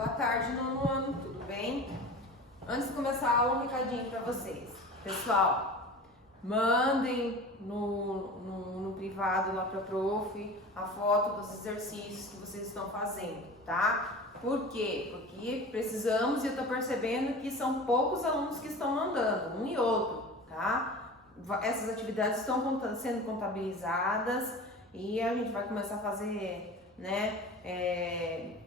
Boa tarde, nono ano, tudo bem? Antes de começar a aula, um recadinho para vocês. Pessoal, mandem no privado lá para a prof a foto dos exercícios que vocês estão fazendo, tá? Por quê? Porque precisamos e eu estou percebendo que são poucos alunos que estão mandando, um e outro, tá? Essas atividades estão sendo contabilizadas e a gente vai começar a fazer, né?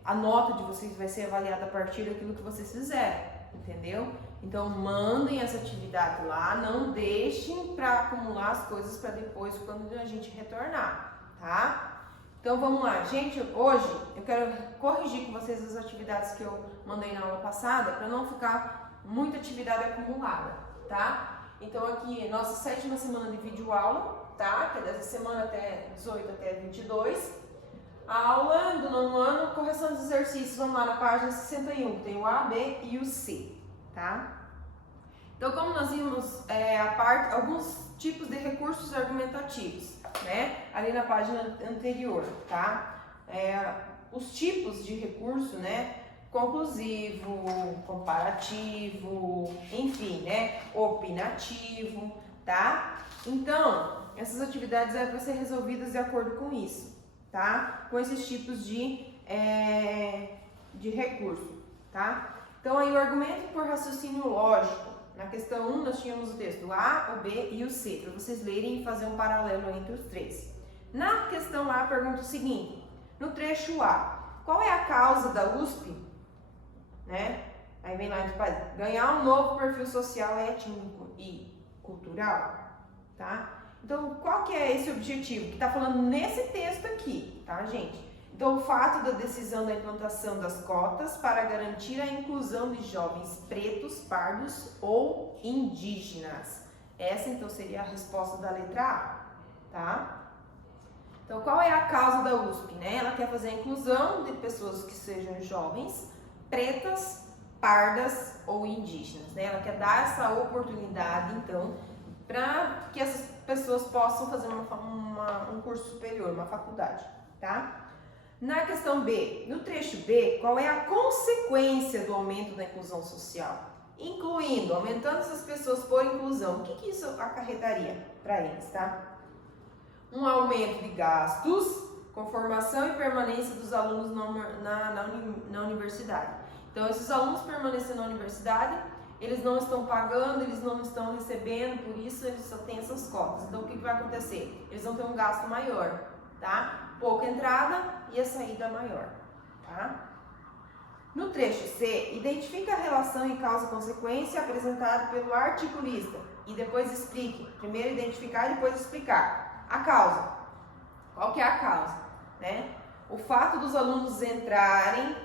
A nota de vocês vai ser avaliada a partir daquilo que vocês fizerem, entendeu? Então mandem essa atividade lá, não deixem para acumular as coisas para depois quando a gente retornar, tá? Então vamos lá, gente, hoje eu quero corrigir com vocês as atividades que eu mandei na aula passada para não ficar muita atividade acumulada, tá? Então aqui nossa 7ª semana de videoaula, tá? Que é dessa semana até 18 até 22. A aula do nono ano, correção dos exercícios, vamos lá na página 61, que tem o A, B e o C, tá? Então, como nós vimos alguns tipos de recursos argumentativos, né? Ali na página anterior, tá? Os tipos de recurso, né? Conclusivo, comparativo, enfim, né? Opinativo, tá? Então, essas atividades eram para ser resolvidas de acordo com isso. Tá? Com esses tipos de recurso, tá? Então, aí o argumento por raciocínio lógico, na questão 1 nós tínhamos o texto A, o B e o C, para vocês lerem e fazer um paralelo entre os três. Na questão A, pergunta o seguinte, no trecho A, qual é a causa da USP, né? Aí vem lá entre parênteses, ganhar um novo perfil social, étnico e cultural, tá? Então, qual que é esse objetivo? Que está falando nesse texto aqui, tá, gente? Então, o fato da decisão da implantação das cotas para garantir a inclusão de jovens pretos, pardos ou indígenas. Essa, então, seria a resposta da letra A, tá? Então, qual é a causa da USP, né? Ela quer fazer a inclusão de pessoas que sejam jovens, pretas, pardas ou indígenas, né? Ela quer dar essa oportunidade, então, para que essas pessoas possam fazer um curso superior, uma faculdade, tá? Na questão B, no trecho B, qual é a consequência do aumento da inclusão social? Incluindo, aumentando essas pessoas por inclusão, o que isso acarretaria para eles, tá? Um aumento de gastos com formação e permanência dos alunos na universidade. Então, esses alunos permanecendo na universidade, eles não estão pagando, eles não estão recebendo, por isso eles só têm essas cotas. Então, o que vai acontecer? Eles vão ter um gasto maior, tá? Pouca entrada e a saída maior, tá? No trecho C, identifica a relação em causa-consequência apresentada pelo articulista e depois explique. Primeiro identificar e depois explicar. A causa. Qual que é a causa, né? O fato dos alunos entrarem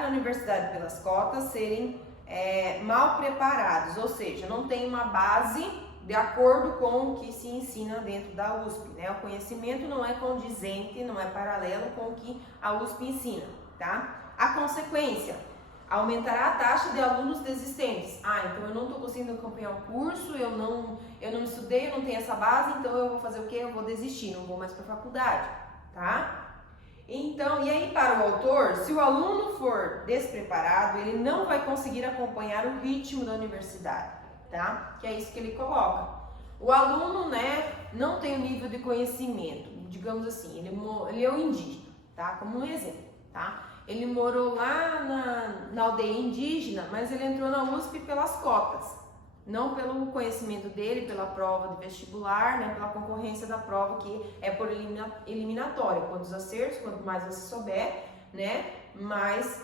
na universidade pelas cotas serem mal preparados, ou seja, não tem uma base de acordo com o que se ensina dentro da USP, né? O conhecimento não é condizente, não é paralelo com o que a USP ensina, tá? A consequência, aumentará a taxa de alunos desistentes. Então eu não estou conseguindo acompanhar o curso, eu não estudei, eu não tenho essa base, então eu vou fazer o quê? Eu vou desistir, não vou mais para a faculdade, tá? Então, e aí para o autor, se o aluno for despreparado, ele não vai conseguir acompanhar o ritmo da universidade, tá? Que é isso que ele coloca. O aluno, né, não tem o nível de conhecimento, digamos assim, ele é um indígena, tá? Como um exemplo, tá? Ele morou lá na aldeia indígena, mas ele entrou na USP pelas cotas. Não pelo conhecimento dele, pela prova de vestibular, né, pela concorrência da prova que é por eliminatória. Quantos acertos, quanto mais você souber, né, mais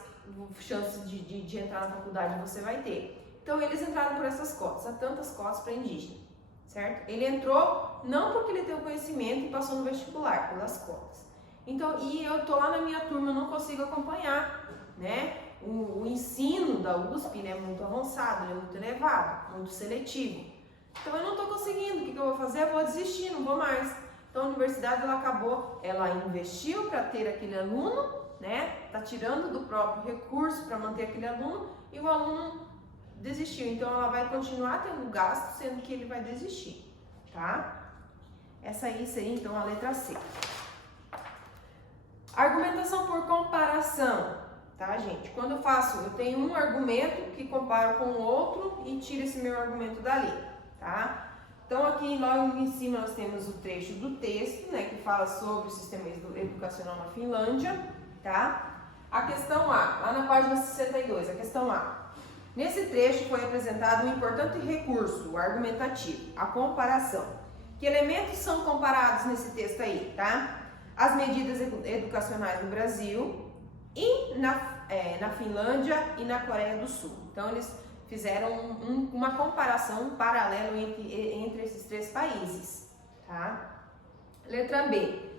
chance de entrar na faculdade você vai ter. Então eles entraram por essas cotas, há tantas cotas para indígena, certo? Ele entrou não porque ele tem o conhecimento e passou no vestibular, pelas cotas. Então, e eu tô lá na minha turma, eu não consigo acompanhar, né? O ensino da USP, né, é muito avançado, é muito elevado, muito seletivo. Então eu não estou conseguindo, o que eu vou fazer? Eu vou desistir, não vou mais. Então a universidade ela investiu para ter aquele aluno, né? Tá tirando do próprio recurso para manter aquele aluno e o aluno desistiu. Então ela vai continuar tendo gasto, sendo que ele vai desistir, tá? Essa aí seria então a letra C. Argumentação por comparação. tá, gente? Quando eu tenho um argumento que comparo com o outro e tiro esse meu argumento dali, tá? Então, aqui logo em cima nós temos o trecho do texto, né, que fala sobre o sistema educacional na Finlândia, tá? A questão A, lá na página 62, a questão A. Nesse trecho foi apresentado um importante recurso argumentativo, a comparação. Que elementos são comparados nesse texto aí, tá? As medidas educacionais no Brasil e na Finlândia e na Coreia do Sul. Então, eles fizeram uma comparação, um paralelo entre esses três países, tá? Letra B.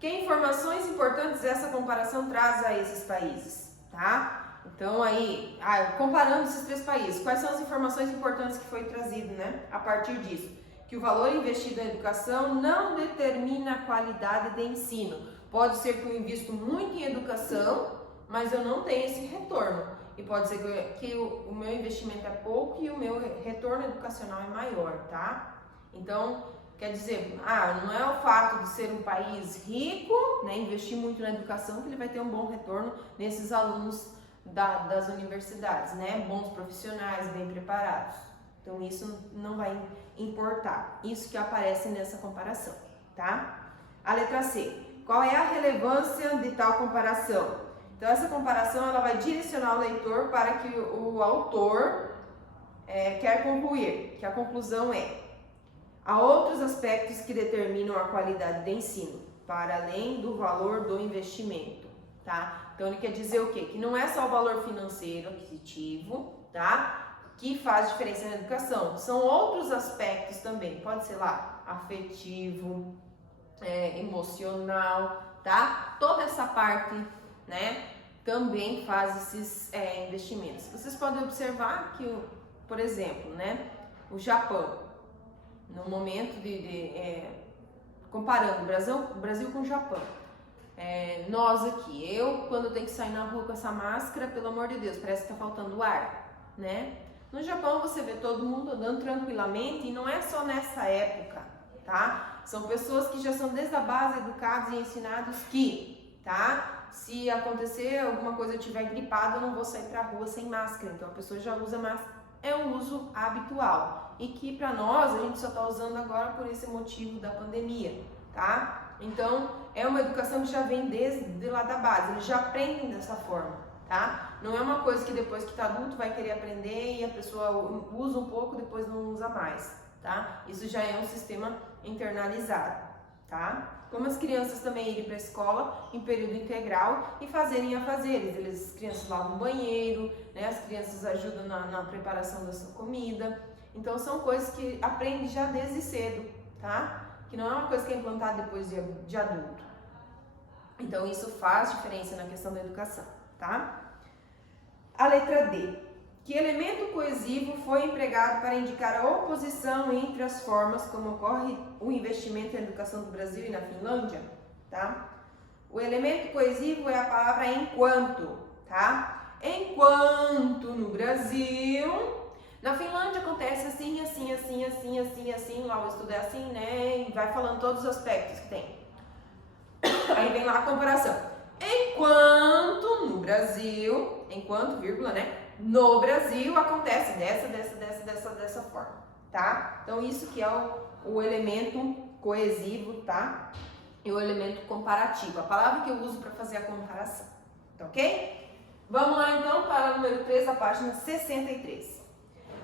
Que informações importantes essa comparação traz a esses países, tá? Então, aí, comparando esses três países, quais são as informações importantes que foi trazido, né, a partir disso? Que o valor investido na educação não determina a qualidade de ensino. Pode ser que eu invisto muito em educação, mas eu não tenho esse retorno. E pode ser que o meu investimento é pouco e o meu retorno educacional é maior, tá? Então, quer dizer, não é o fato de ser um país rico, né, investir muito na educação, que ele vai ter um bom retorno nesses alunos das universidades, né? Bons profissionais, bem preparados. Então, isso não vai importar. Isso que aparece nessa comparação, tá? A letra C. Qual é a relevância de tal comparação? Então, essa comparação ela vai direcionar o leitor para que o autor quer concluir, que a conclusão é: há outros aspectos que determinam a qualidade de ensino, para além do valor do investimento, tá? Então, ele quer dizer o quê? Que não é só o valor financeiro aquisitivo, tá? Que faz diferença na educação. São outros aspectos também. Pode ser lá, afetivo, emocional, tá? Toda essa parte, né, também faz esses investimentos. Vocês podem observar que, por exemplo, né, o Japão, no momento comparando o Brasil com o Japão, nós aqui, quando tenho que sair na rua com essa máscara, pelo amor de Deus, parece que tá faltando ar, né? No Japão você vê todo mundo andando tranquilamente e não é só nessa época, tá? São pessoas que já são desde a base educados e ensinados que, tá? Se acontecer alguma coisa, eu estiver gripada, eu não vou sair pra rua sem máscara. Então a pessoa já usa máscara, é um uso habitual e que pra nós a gente só tá usando agora por esse motivo da pandemia, tá? Então, é uma educação que já vem desde lá da base, eles já aprendem dessa forma, tá? Não é uma coisa que depois que tá adulto vai querer aprender e a pessoa usa um pouco, depois não usa mais, tá? Isso já é um sistema internalizado, tá? Como as crianças também irem para a escola em período integral e fazerem afazeres, as crianças lavam o banheiro, né? As crianças ajudam na preparação da sua comida, então são coisas que aprendem já desde cedo, tá? Que não é uma coisa que é implantada depois de adulto. Então, isso faz diferença na questão da educação, tá? A letra D. Que elemento coesivo foi empregado para indicar a oposição entre as formas como ocorre o investimento em educação do Brasil e na Finlândia, tá? O elemento coesivo é a palavra enquanto, tá? Enquanto no Brasil... Na Finlândia acontece assim, lá o estudo é assim, né? E vai falando todos os aspectos que tem. Aí vem lá a comparação. Enquanto no Brasil, enquanto, vírgula, né? No Brasil acontece dessa forma, tá? Então isso que é o elemento coesivo, tá? E o elemento comparativo, a palavra que eu uso para fazer a comparação, tá ok? Vamos lá então para o número 3 da página 63.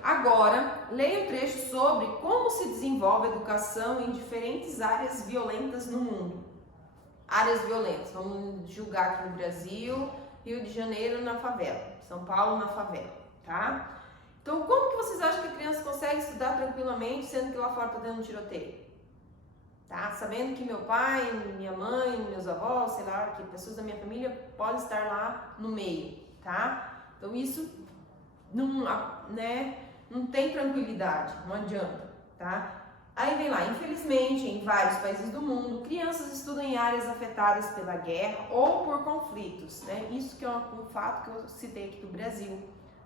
Agora, leia o trecho sobre como se desenvolve a educação em diferentes áreas violentas no mundo. Áreas violentas, vamos julgar aqui no Brasil, Rio de Janeiro na favela, São Paulo na favela, tá? Então, como que vocês acham que a criança consegue estudar tranquilamente, sendo que lá fora tá dando tiroteio? Tá? Sabendo que meu pai, minha mãe, meus avós, sei lá, que pessoas da minha família podem estar lá no meio, tá? Então, isso não, né? Não tem tranquilidade, não adianta, tá? Aí vem lá, infelizmente, em vários países do mundo, crianças estudam em áreas afetadas pela guerra ou por conflitos, né? Isso que é um fato que eu citei aqui do Brasil,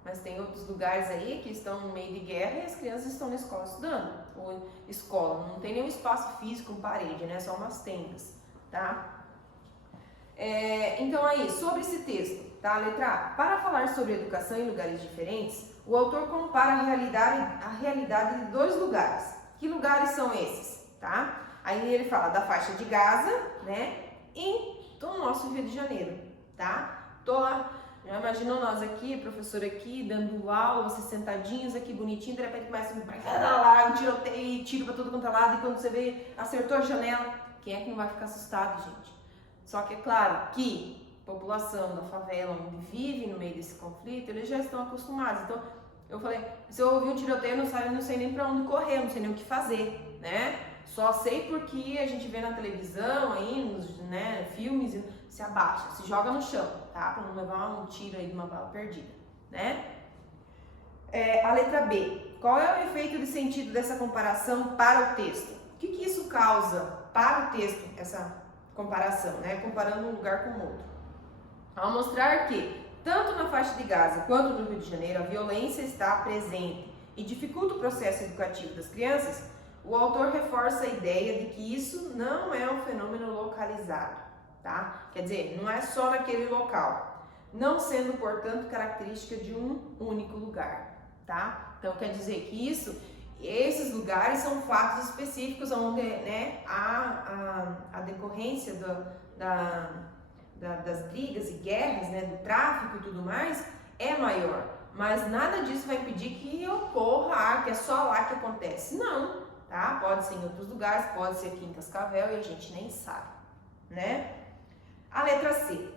mas tem outros lugares aí que estão no meio de guerra e as crianças estão na escola estudando, ou escola, não tem nenhum espaço físico com parede, né? Só umas tendas, tá? Então aí, sobre esse texto, tá? Letra A. Para falar sobre educação em lugares diferentes, o autor compara a realidade de 2 lugares. Que lugares são esses, tá? Aí ele fala da faixa de Gaza, né? E do nosso Rio de Janeiro, tá? Tô lá, já imaginou nós aqui, professor aqui, dando aula, vocês sentadinhos aqui, bonitinho, de repente começa um tiroteio, tiro pra tudo quanto é lado, e quando você vê, acertou a janela, quem é que não vai ficar assustado, gente? Só que é claro que a população da favela, onde vive no meio desse conflito, eles já estão acostumados. Então, eu falei, se eu ouvir um tiroteio, eu não sei nem pra onde correr, não sei nem o que fazer, né? Só sei porque a gente vê na televisão aí, nos filmes, se abaixa, se joga no chão, tá? Pra não levar um tiro aí de uma bala perdida, né? A letra B. Qual é o efeito de sentido dessa comparação para o texto? O que isso causa para o texto, essa comparação, né? Comparando um lugar com o outro. Ao mostrar que, tanto na faixa de Gaza quanto no Rio de Janeiro, a violência está presente e dificulta o processo educativo das crianças, o autor reforça a ideia de que isso não é um fenômeno localizado, tá? Quer dizer, não é só naquele local, não sendo, portanto, característica de um único lugar, tá? Então, quer dizer que esses lugares são fatos específicos onde, né, a decorrência das brigas e guerras, né, do tráfico e tudo mais, é maior. Mas nada disso vai impedir que ocorra, que é só lá que acontece. Não. Tá? Pode ser em outros lugares, pode ser aqui em Cascavel e a gente nem sabe, né? A letra C.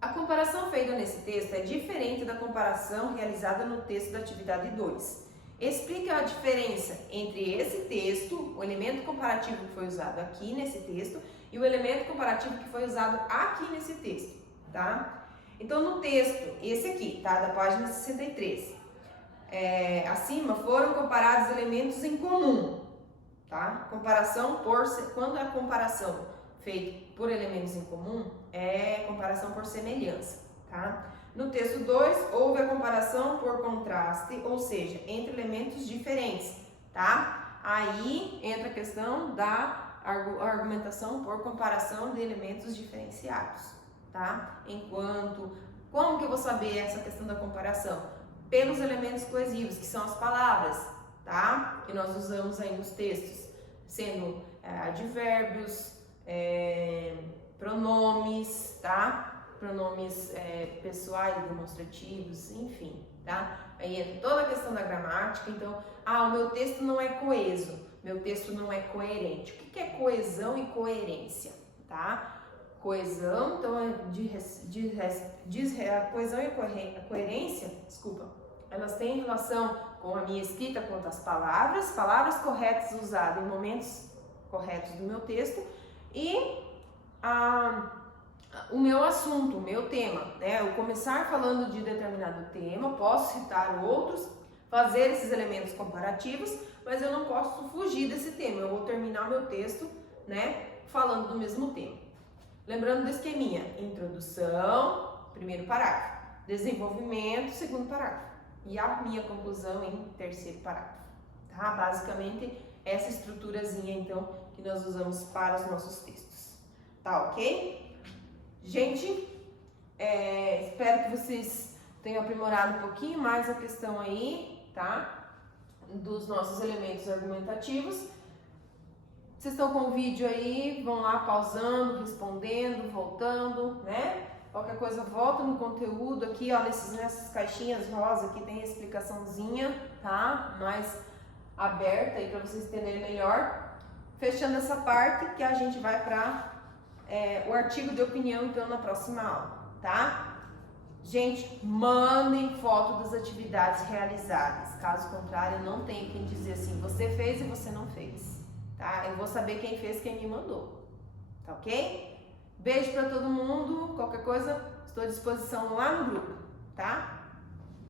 A comparação feita nesse texto é diferente da comparação realizada no texto da atividade 2. Explica a diferença entre esse texto, o elemento comparativo que foi usado aqui nesse texto, e o elemento comparativo que foi usado aqui nesse texto, tá? Então, no texto, esse aqui, tá? Da página 63. Acima foram comparados elementos em comum. Tá? Quando a comparação feita por elementos em comum, é comparação por semelhança, tá? No texto 2, houve a comparação por contraste, ou seja, entre elementos diferentes, tá? Aí entra a questão da argumentação por comparação de elementos diferenciados, tá? Como que eu vou saber essa questão da comparação? Pelos elementos coesivos, que são as palavras, tá? Que nós usamos aí nos textos, sendo advérbios, pronomes, tá? Pronomes pessoais, demonstrativos, enfim, tá? Aí entra toda a questão da gramática. Então, o meu texto não é coeso, meu texto não é coerente. O que é coesão e coerência, tá? Coesão, então, a coesão e a coerência, elas têm relação com a minha escrita quanto às palavras corretas usadas em momentos corretos do meu texto e o meu assunto, o meu tema, né? Eu começar falando de determinado tema, posso citar outros, fazer esses elementos comparativos, mas eu não posso fugir desse tema, eu vou terminar o meu texto, né, falando do mesmo tema. Lembrando do esqueminha, introdução, primeiro parágrafo, desenvolvimento, segundo parágrafo, e a minha conclusão em terceiro parágrafo, tá? Basicamente, essa estruturazinha, então, que nós usamos para os nossos textos, tá ok? Gente, espero que vocês tenham aprimorado um pouquinho mais a questão aí, tá? Dos nossos elementos argumentativos. Vocês estão com o vídeo aí, vão lá pausando, respondendo, voltando, né? Qualquer coisa, volta no conteúdo aqui, ó, nessas caixinhas rosa aqui tem a explicaçãozinha, tá? Mais aberta aí para vocês entenderem melhor. Fechando essa parte que a gente vai para o artigo de opinião, então, na próxima aula, tá? Gente, mandem foto das atividades realizadas. Caso contrário, não tem quem dizer assim, você fez e você não fez, tá? Eu vou saber quem fez, quem me mandou, tá ok? Beijo para todo mundo, qualquer coisa, estou à disposição lá no grupo, tá?